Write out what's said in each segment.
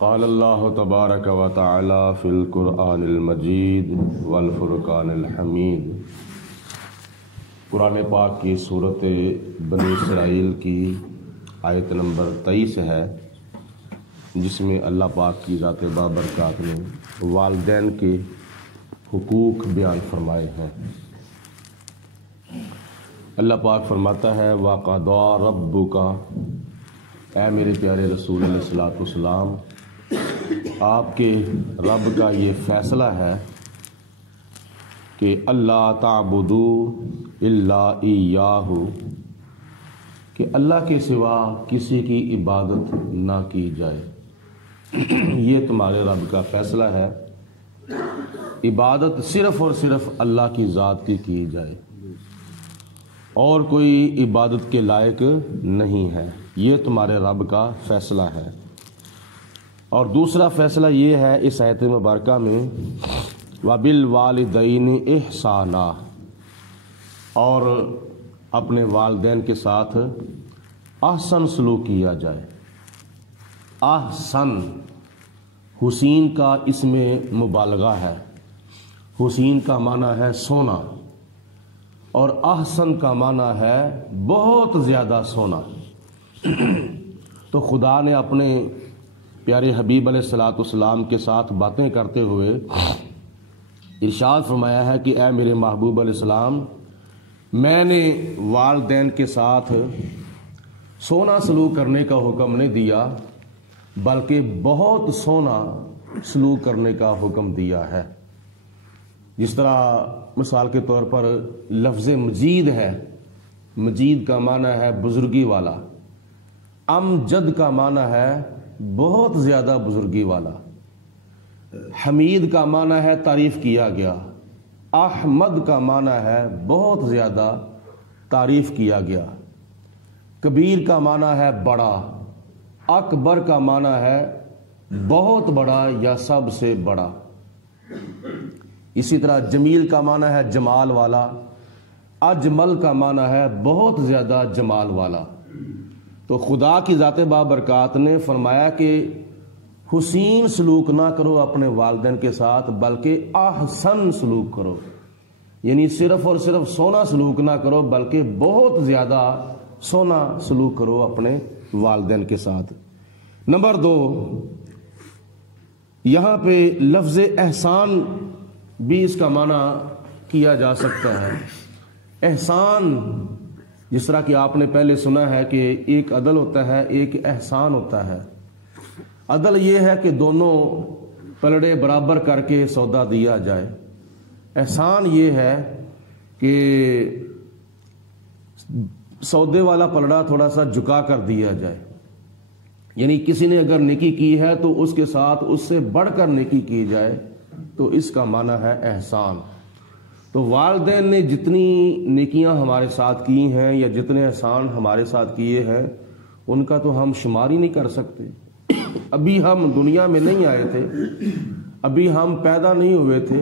قال اللہ تبارک و تعالی فی القرآن المجید والفرقان الحمید۔ قرآن پاک کی صورت بنی اسرائیل کی آیت نمبر 23 ہے، جس میں اللہ پاک کی ذات بابرکات نے والدین کے حقوق بیان فرمائے ہیں۔ اللہ پاک فرماتا ہے وَقَضَىٰ رَبُّكَ، اے میرے پیارے رسول علیہ الصلوۃ والسلام، آپ کے رب کا یہ فیصلہ ہے کہ اللہ تعبدوا الا ایاہ، کہ اللہ کے سوا کسی کی عبادت نہ کی جائے۔ یہ تمہارے رب کا فیصلہ ہے، عبادت صرف اور صرف اللہ کی ذات کی جائے، اور کوئی عبادت کے لائق نہیں ہے۔ یہ تمہارے رب کا فیصلہ ہے۔ اور دوسرا فیصلہ یہ ہے اس آیت مبارکہ میں وَبِالْوَالِدَيْنِ إِحْسَانًا، اور اپنے والدین کے ساتھ احسن سلوک کیا جائے۔ احسن حسین کا اس میں مبالغہ ہے۔ حسین کا معنی ہے سونا، اور احسن کا معنی ہے بہت زیادہ سونا۔ تو خدا نے اپنے پیارے حبیب علیہ الصلوۃ والسلام کے ساتھ باتیں کرتے ہوئے ارشاد فرمایا ہے کہ اے میرے محبوب علیہ السلام، میں نے والدین کے ساتھ سونا سلوک کرنے کا حکم نہیں دیا، بلکہ بہت سونا سلوک کرنے کا حکم دیا ہے۔ جس طرح مثال کے طور پر لفظ مجید ہے، مجید کا معنی ہے بزرگی والا، امجد کا معنی ہے بہت زیادہ بزرگی والا، حمید کا معنی ہے تعریف کیا گیا، احمد کا معنی ہے بہت زیادہ تعریف کیا گیا، کبیر کا معنی ہے بڑا، اکبر کا معنی ہے بہت بڑا یا سب سے بڑا۔ اسی طرح جمیل کا معنی ہے جمال والا، اجمل کا معنی ہے بہت زیادہ جمال والا۔ تو خدا کی ذات بابرکات نے فرمایا کہ حسین سلوک نہ کرو اپنے والدین کے ساتھ، بلکہ احسن سلوک کرو، یعنی صرف اور صرف سونا سلوک نہ کرو، بلکہ بہت زیادہ سونا سلوک کرو اپنے والدین کے ساتھ۔ نمبر 2، یہاں پہ لفظ احسان بھی اس کا معنی کیا جا سکتا ہے۔ احسان، جس طرح کہ آپ نے پہلے سنا ہے کہ ایک عدل ہوتا ہے، ایک احسان ہوتا ہے۔ عدل یہ ہے کہ دونوں پلڑے برابر کر کے سودا دیا جائے۔ احسان یہ ہے کہ سودے والا پلڑا تھوڑا سا جھکا کر دیا جائے، یعنی کسی نے اگر نیکی کی ہے تو اس کے ساتھ اس سے بڑھ کر نیکی کی جائے، تو اس کا معنی ہے احسان۔ تو والدین نے جتنی نیکیاں ہمارے ساتھ کی ہیں یا جتنے احسان ہمارے ساتھ کیے ہیں، ان کا تو ہم شمار ہی نہیں کر سکتے۔ ابھی ہم دنیا میں نہیں آئے تھے، ابھی ہم پیدا نہیں ہوئے تھے،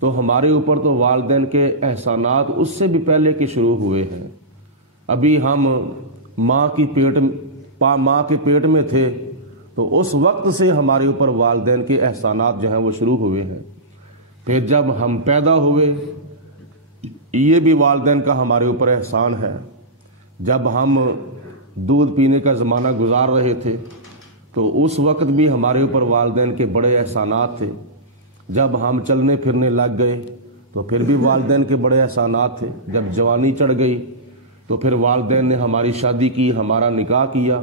تو ہمارے اوپر تو والدین کے احسانات اس سے بھی پہلے کے شروع ہوئے ہیں۔ ابھی ہم ماں کے پیٹ میں تھے، تو اس وقت سے ہمارے اوپر والدین کے احسانات جو ہیں وہ شروع ہوئے ہیں۔ پھر جب ہم پیدا ہوئے، یہ بھی والدین کا ہمارے اوپر احسان ہے۔ جب ہم دودھ پینے کا زمانہ گزار رہے تھے، تو اس وقت بھی ہمارے اوپر والدین کے بڑے احسانات تھے۔ جب ہم چلنے پھرنے لگ گئے تو پھر بھی والدین کے بڑے احسانات تھے۔ جب جوانی چڑھ گئی تو پھر والدین نے ہماری شادی کی، ہمارا نکاح کیا،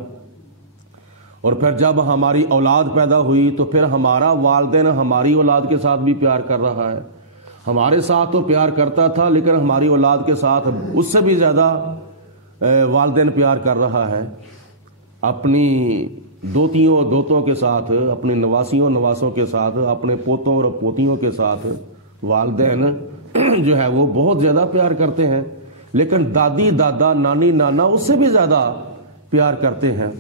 اور پھر جب ہماری اولاد پیدا ہوئی تو پھر ہمارا والدین ہماری اولاد کے ساتھ بھی پیار کر رہا ہے۔ ہمارے ساتھ تو پیار کرتا تھا، لیکن ہماری اولاد کے ساتھ اس سے بھی زیادہ والدین پیار کر رہا ہے۔ اپنی دوتوں کے ساتھ، اپنے نواسیوں نواسوں کے ساتھ، اپنے پوتوں اور پوتیوں کے ساتھ والدین جو ہے وہ بہت زیادہ پیار کرتے ہیں، لیکن دادی دادا نانی نانا اس سے بھی زیادہ پیار کرتے ہیں۔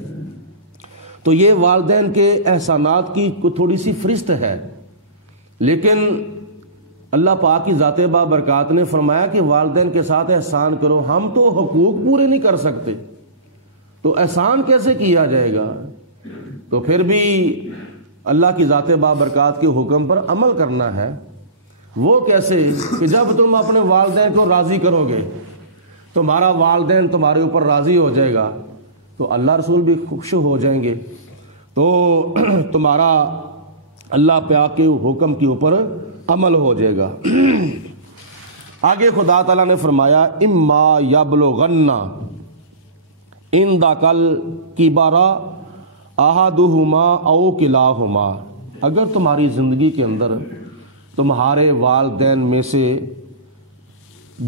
تو یہ والدین کے احسانات کی تھوڑی سی فہرست ہے، لیکن اللہ پاک کی ذات بابرکات نے فرمایا کہ والدین کے ساتھ احسان کرو۔ ہم تو حقوق پورے نہیں کر سکتے، تو احسان کیسے کیا جائے گا؟ تو پھر بھی اللہ کی ذات بابرکات کے حکم پر عمل کرنا ہے۔ وہ کیسے کہ جب تم اپنے والدین کو راضی کرو گے، تمہارا والدین تمہارے اوپر راضی ہو جائے گا تو اللہ رسول بھی خوش ہو جائیں گے، تو تمہارا اللہ پاک کے حکم کے اوپر عمل ہو جائے گا۔ آگے خدا تعالیٰ نے فرمایا اما یبلغن عندک الکبر احدہما او کلاہما، اگر تمہاری زندگی کے اندر تمہارے والدین میں سے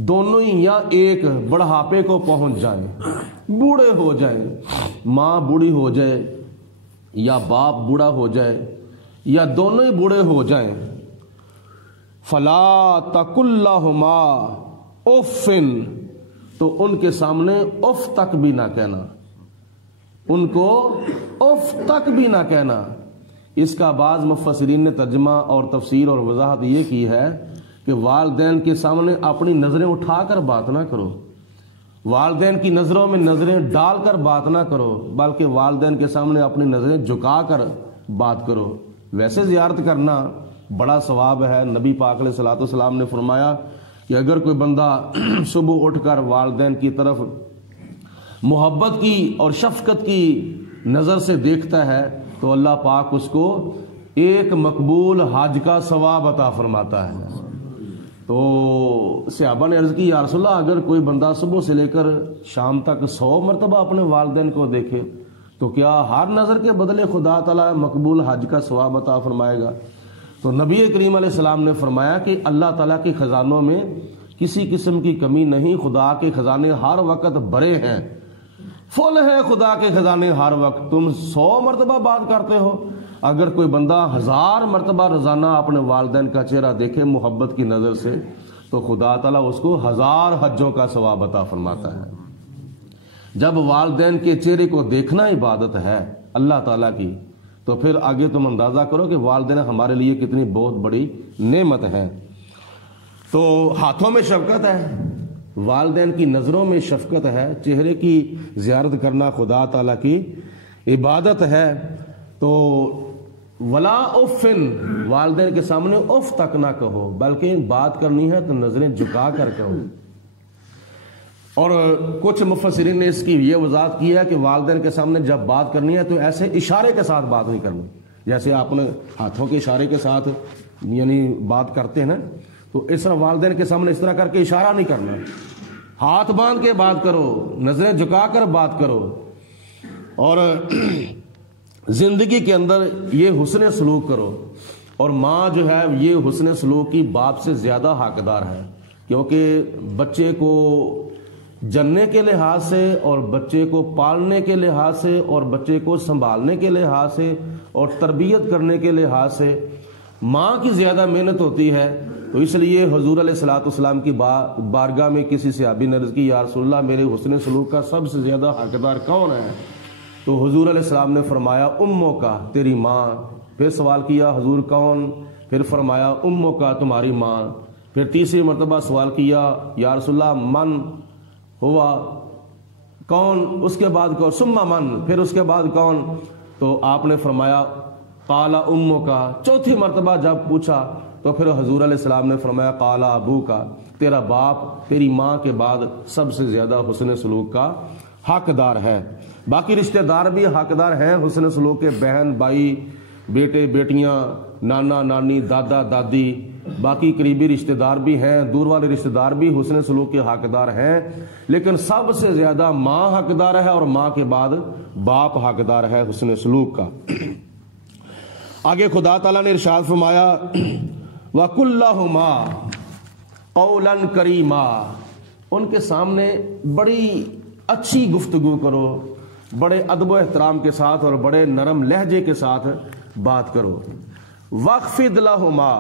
دونوں ہی یا ایک بڑھاپے کو پہنچ جائیں، بوڑھے ہو جائیں، ماں بوڑھی ہو جائے یا باپ بوڑھا ہو جائے یا دونوں ہی بوڑھے ہو جائیں، فلا تقل لہما اف، تو ان کے سامنے اف تک بھی نہ کہنا، ان کو اف تک بھی نہ کہنا۔ اس کا بعض مفسرین نے ترجمہ اور تفسیر اور وضاحت یہ کی ہے کہ والدین کے سامنے اپنی نظریں اٹھا کر بات نہ کرو، والدین کی نظروں میں نظریں ڈال کر بات نہ کرو، بلکہ والدین کے سامنے اپنی نظریں جھکا کر بات کرو۔ ویسے زیارت کرنا بڑا ثواب ہے۔ نبی پاک علیہ الصلوۃ والسلام نے فرمایا کہ اگر کوئی بندہ صبح اٹھ کر والدین کی طرف محبت کی اور شفقت کی نظر سے دیکھتا ہے تو اللہ پاک اس کو ایک مقبول حج کا ثواب عطا فرماتا ہے۔ تو صحابہ نے عرض کی یا رسول اللہ، اگر کوئی بندہ صبح سے لے کر شام تک 100 مرتبہ اپنے والدین کو دیکھے تو کیا ہر نظر کے بدلے خدا تعالیٰ مقبول حج کا ثواب عطا فرمائے گا؟ تو نبی کریم علیہ السلام نے فرمایا کہ اللہ تعالیٰ کے خزانوں میں کسی قسم کی کمی نہیں، خدا کے خزانے ہر وقت بھرے ہیں، فل ہے خدا کے خزانے ہر وقت۔ تم 100 مرتبہ بات کرتے ہو، اگر کوئی بندہ 1000 مرتبہ روزانہ اپنے والدین کا چہرہ دیکھے محبت کی نظر سے تو خدا تعالیٰ اس کو 1000 حجوں کا ثواب عطا فرماتا ہے۔ جب والدین کے چہرے کو دیکھنا عبادت ہے اللہ تعالیٰ کی، تو پھر آگے تم اندازہ کرو کہ والدین ہمارے لیے کتنی بہت بڑی نعمت ہے۔ تو ہاتھوں میں شفقت ہے، والدین کی نظروں میں شفقت ہے، چہرے کی زیارت کرنا خدا تعالیٰ کی عبادت ہے۔ تو ولا افن، والدین کے سامنے اف تک نہ کہو، بلکہ بات کرنی ہے تو نظریں جھکا کر کہو۔ اور کچھ مفسرین نے اس کی یہ وضاحت کی ہے کہ والدین کے سامنے جب بات کرنی ہے تو ایسے اشارے کے ساتھ بات نہیں کرنی، جیسے آپ نے ہاتھوں کے اشارے کے ساتھ یعنی بات کرتے ہیں نا، تو اس طرح والدین کے سامنے اس طرح کر کے اشارہ نہیں کرنا، ہاتھ باندھ کے بات کرو، نظریں جھکا کر بات کرو۔ اور زندگی کے اندر یہ حسن سلوک کرو، اور ماں جو ہے یہ حسن سلوک کی باپ سے زیادہ حقدار ہے، کیونکہ بچے کو جننے کے لحاظ سے اور بچے کو پالنے کے لحاظ سے اور بچے کو سنبھالنے کے لحاظ سے اور تربیت کرنے کے لحاظ سے ماں کی زیادہ محنت ہوتی ہے۔ تو اس لیے حضور علیہ الصلوۃ والسلام کی بارگاہ میں کسی صحابی نے عرض کی یا رسول اللہ، میرے حسن سلوک کا سب سے زیادہ حقدار کون ہے؟ تو حضور علیہ السلام نے فرمایا اموں کا، تیری ماں۔ پھر سوال کیا حضور کون؟ پھر فرمایا اموں کا، تمہاری ماں۔ پھر تیسری مرتبہ سوال کیا یا رسول اللہ من ہوا، کون؟ اس کے بعد کون؟ ثم من، پھر اس کے بعد کون؟ تو آپ نے فرمایا قال اموں کا۔ چوتھی مرتبہ جب پوچھا تو پھر حضور علیہ السلام نے فرمایا قال ابو کا، تیرا باپ تیری ماں کے بعد سب سے زیادہ حسن سلوک کا حقدار ہے۔ باقی رشتہ دار بھی حقدار ہیں حسن سلوک کے، بہن بھائی، بیٹے بیٹیاں، نانا نانی، دادا دادی، باقی قریبی رشتہ دار بھی ہیں، دور والے رشتہ دار بھی حسن سلوک کے حقدار ہیں، لیکن سب سے زیادہ ماں حقدار ہے اور ماں کے بعد باپ حقدار ہے حسن سلوک کا۔ آگے خدا تعالیٰ نے ارشاد فرمایا وَقُلْ لَهُمَا قَوْلًا كَرِيمًا، ان کے سامنے بڑی اچھی گفتگو کرو، بڑے ادب و احترام کے ساتھ اور بڑے نرم لہجے کے ساتھ بات کرو۔ وَاخْفِضْ لَهُمَا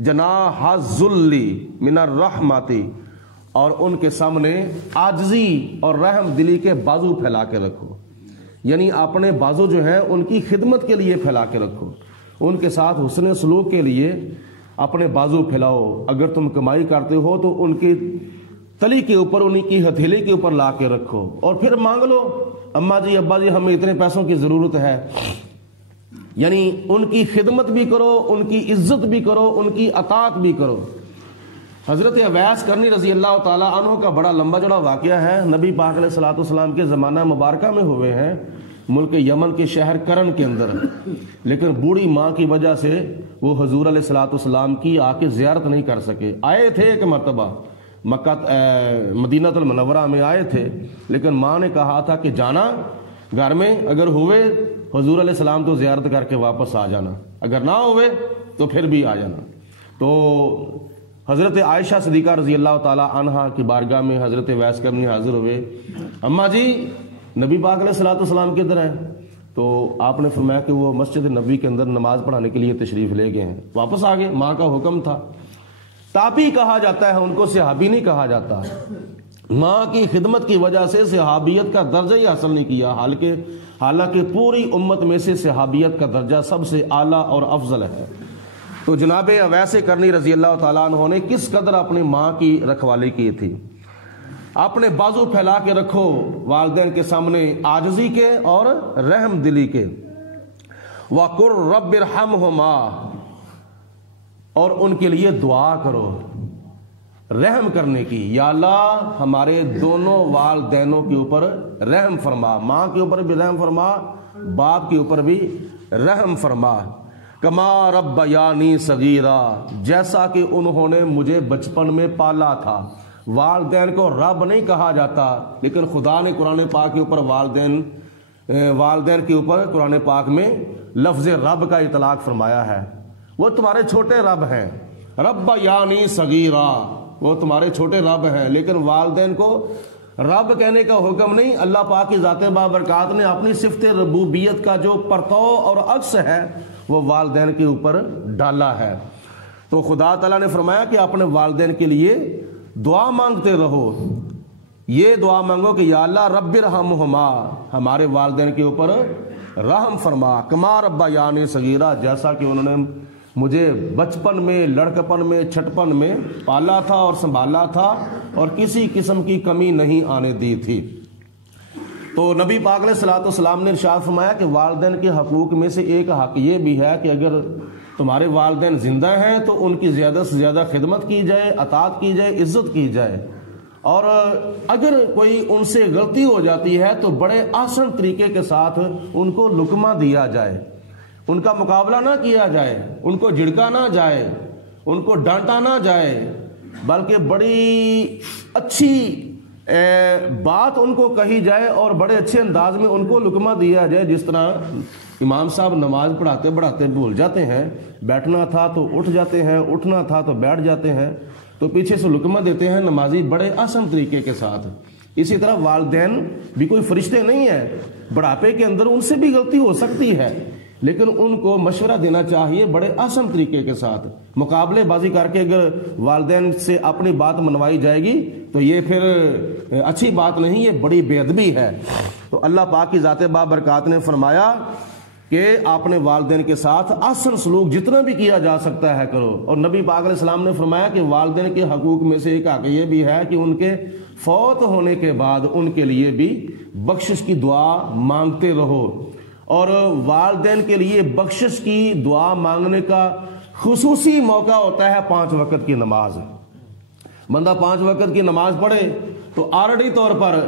جناح الذل من الرحمۃ، اور ان کے سامنے عاجزی اور رحم دلی کے بازو پھیلا کے رکھو، یعنی اپنے بازو جو ہیں ان کی خدمت کے لیے پھیلا کے رکھو، ان کے ساتھ حسن سلوک کے لیے اپنے بازو پھیلاؤ۔ اگر تم کمائی کرتے ہو تو ان کی تلی کے اوپر، انہی کی ہتھیلی کے اوپر لا کے رکھو، اور پھر مانگ لو اماں جی ابا جی ہمیں اتنے پیسوں کی ضرورت ہے، یعنی ان کی خدمت بھی کرو، ان کی عزت بھی کرو، ان کی اطاعت بھی کرو۔ حضرت اویس کرنی رضی اللہ تعالیٰ عنہ کا بڑا لمبا چوڑا واقعہ ہے، نبی پاک علیہ الصلوۃ والسلام کے زمانہ مبارکہ میں ہوئے ہیں، ملک یمن کے شہر کرن کے اندر، لیکن بوڑھی ماں کی وجہ سے وہ حضور علیہ الصلوۃ والسلام کی آ کے زیارت نہیں کر سکے۔ آئے تھے ایک مرتبہ مکہ مدینہ المنورہ میں آئے تھے، لیکن ماں نے کہا تھا کہ جانا گھر میں اگر ہوئے حضور علیہ السلام تو زیارت کر کے واپس آ جانا، اگر نہ ہوئے تو پھر بھی آ جانا۔ تو حضرت عائشہ صدیقہ رضی اللہ تعالیٰ عنہا کی بارگاہ میں حضرت اویس کرنی حاضر ہوئے، اماں جی نبی پاک علیہ الصلوۃ والسلام کدھر ہیں؟ تو آپ نے فرمایا کہ وہ مسجد نبوی کے اندر نماز پڑھانے کے لیے تشریف لے گئے ہیں، واپس آ گئے، ماں کا حکم تھا۔ تابعی کہا جاتا ہے ان کو، صحابی نہیں کہا جاتا۔ ماں کی خدمت کی وجہ سے صحابیت کا درجہ ہی حاصل نہیں کیا، حالانکہ پوری امت میں سے صحابیت کا درجہ سب سے اعلیٰ اور افضل ہے۔ تو جناب اویس کرنی رضی اللہ تعالیٰ عنہ نے کس قدر اپنی ماں کی رکھوالی کی تھی۔ اپنے بازو پھیلا کے رکھو والدین کے سامنے، عاجزی کے اور رحم دلی کے۔ وَقُلْ رَبِّ ارْحَمْهُمَا، اور ان کے لیے دعا کرو رحم کرنے کی، یا اللہ ہمارے دونوں والدینوں کے اوپر رحم فرما، ماں کے اوپر بھی رحم فرما، باپ کے اوپر بھی رحم فرما۔ کما ربیانی صغیرا، جیسا کہ انہوں نے مجھے بچپن میں پالا تھا۔ والدین کو رب نہیں کہا جاتا، لیکن خدا نے قرآن پاک کے اوپر والدین کے اوپر قرآن پاک میں لفظ رب کا اطلاق فرمایا ہے۔ وہ تمہارے چھوٹے رب ہیں، رب یعنی صغیرہ، وہ تمہارے چھوٹے رب ہیں، لیکن والدین کو رب کہنے کا حکم نہیں۔ اللہ پاک کی ذات بابرکات نے اپنی صفت ربوبیت کا جو پرتو اور عکس ہے وہ والدین کے اوپر ڈالا ہے۔ تو خدا تعالیٰ نے فرمایا کہ اپنے والدین کے لیے دعا مانگتے رہو، یہ دعا مانگو کہ یا اللہ رب ارحمہما، ہمارے والدین کے اوپر رحم فرما، کما ربیانی صغیرہ، جیسا کہ انہوں نے مجھے بچپن میں، لڑکپن میں، چھٹپن میں پالا تھا اور سنبھالا تھا اور کسی قسم کی کمی نہیں آنے دی تھی۔ تو نبی پاک علیہ الصلوۃ والسلام نے ارشاد فرمایا کہ والدین کے حقوق میں سے ایک حق یہ بھی ہے کہ اگر تمہارے والدین زندہ ہیں تو ان کی زیادہ سے زیادہ خدمت کی جائے، اطاعت کی جائے، عزت کی جائے، اور اگر کوئی ان سے غلطی ہو جاتی ہے تو بڑے آسان طریقے کے ساتھ ان کو لقمہ دیا جائے، ان کا مقابلہ نہ کیا جائے، ان کو جھڑکا نہ جائے، ان کو ڈانٹا نہ جائے، بلکہ بڑی اچھی بات ان کو کہی جائے اور بڑے اچھے انداز میں ان کو لقمہ دیا جائے۔ جس طرح امام صاحب نماز پڑھاتے پڑھاتے بھول جاتے ہیں، بیٹھنا تھا تو اٹھ جاتے ہیں، اٹھنا تھا تو بیٹھ جاتے ہیں، تو پیچھے سے لقمہ دیتے ہیں نمازی بڑے آسان طریقے کے ساتھ۔ اسی طرح والدین بھی کوئی فرشتے نہیں ہیں، بڑھاپے کے اندر ان سے بھی غلطی ہو سکتی ہے، لیکن ان کو مشورہ دینا چاہیے بڑے آسان طریقے کے ساتھ۔ مقابلے بازی کر کے اگر والدین سے اپنی بات منوائی جائے گی تو یہ پھر اچھی بات نہیں، یہ بڑی بے ادبی ہے۔ تو اللہ پاک کی ذات بابرکات نے فرمایا کہ آپ نے والدین کے ساتھ آسان سلوک جتنا بھی کیا جا سکتا ہے کرو، اور نبی پاک علیہ السلام نے فرمایا کہ والدین کے حقوق میں سے ایک حق یہ بھی ہے کہ ان کے فوت ہونے کے بعد ان کے لیے بھی بخشش کی دعا مانگتے رہو۔ اور والدین کے لیے بخشش کی دعا مانگنے کا خصوصی موقع ہوتا ہے 5 وقت کی نماز۔ بندہ 5 وقت کی نماز پڑھے تو آرڈی طور پر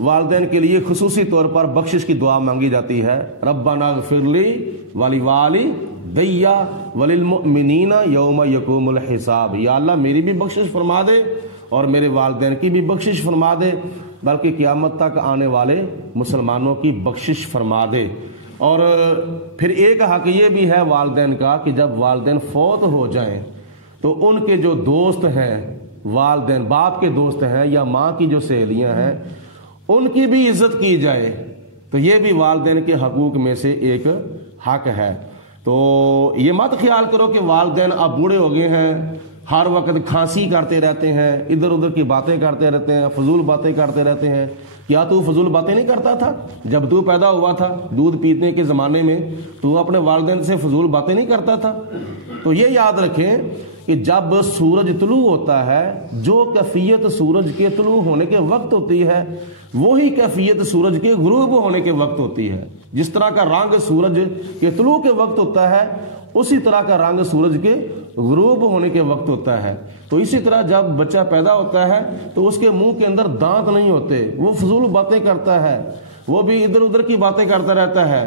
والدین کے لیے خصوصی طور پر بخشش کی دعا مانگی جاتی ہے۔ ربنا اغفر لی ولوالدی وللمؤمنین یوم یقوم الحساب، یا اللہ میری بھی بخشش فرما دے اور میرے والدین کی بھی بخشش فرما دے، بلکہ قیامت تک آنے والے مسلمانوں کی بخشش فرما دے۔ اور پھر ایک حق یہ بھی ہے والدین کا کہ جب والدین فوت ہو جائیں تو ان کے جو دوست ہیں، والدین باپ کے دوست ہیں یا ماں کی جو سہیلیاں ہیں، ان کی بھی عزت کی جائے۔ تو یہ بھی والدین کے حقوق میں سے ایک حق ہے۔ تو یہ مت خیال کرو کہ والدین اب بوڑھے ہو گئے ہیں، ہر وقت کھانسی کرتے رہتے ہیں، ادھر ادھر کی باتیں کرتے رہتے ہیں، فضول باتیں کرتے رہتے ہیں۔ کیا تو فضول باتیں نہیں کرتا تھا جب تو پیدا ہوا تھا؟ دودھ پینے کے زمانے میں تو اپنے والدین سے فضول باتیں نہیں کرتا تھا؟ تو یہ یاد رکھیں کہ جب سورج طلوع ہوتا ہے، جو کیفیت سورج کے طلوع ہونے کے وقت ہوتی ہے وہی کیفیت سورج کے غروب ہونے کے وقت ہوتی ہے۔ جس طرح کا رنگ سورج کے طلوع کے وقت ہوتا ہے اسی طرح کا رنگ سورج کے غروب ہونے کے وقت ہوتا ہے. تو اسی طرح جب بچہ پیدا ہوتا ہے تو اس کے منہ کے اندر دانت نہیں ہوتے, وہ فضول باتیں کرتا ہے, وہ بھی ادھر ادھر کی باتیں کرتا رہتا ہے.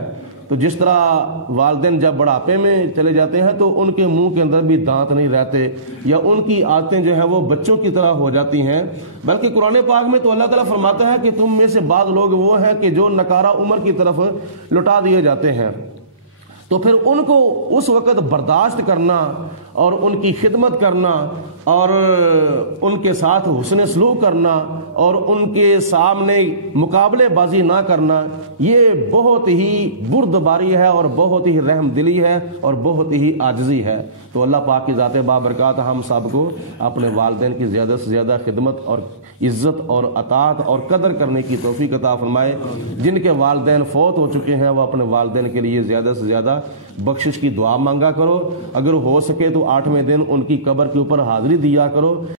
تو جس طرح والدین جب بڑھاپے میں چلے جاتے ہیں تو ان کے منہ کے اندر بھی دانت نہیں رہتے, یا ان کی عادتیں جو ہیں وہ بچوں کی طرح ہو جاتی ہیں. بلکہ قرآن پاک میں تو اللہ تعالیٰ فرماتا ہے کہ تم میں سے بعض لوگ وہ ہیں کہ جو نکارہ عمر کی طرف لٹا دیے جاتے ہیں. تو پھر ان کو اس وقت برداشت کرنا اور ان کی خدمت کرنا اور ان کے ساتھ حسن سلوک کرنا اور ان کے سامنے مقابلے بازی نہ کرنا, یہ بہت ہی بردباری ہے اور بہت ہی رحم دلی ہے اور بہت ہی عاجزی ہے. تو اللہ پاک کی ذات بابرکات ہم سب کو اپنے والدین کی زیادہ سے زیادہ خدمت اور عزت اور اطاعت اور قدر کرنے کی توفیق عطا فرمائے. جن کے والدین فوت ہو چکے ہیں وہ اپنے والدین کے لیے زیادہ سے زیادہ بخشش کی دعا مانگا کرو. اگر ہو سکے تو 8ویں دن ان کی قبر کے اوپر حاضری دیا کرو.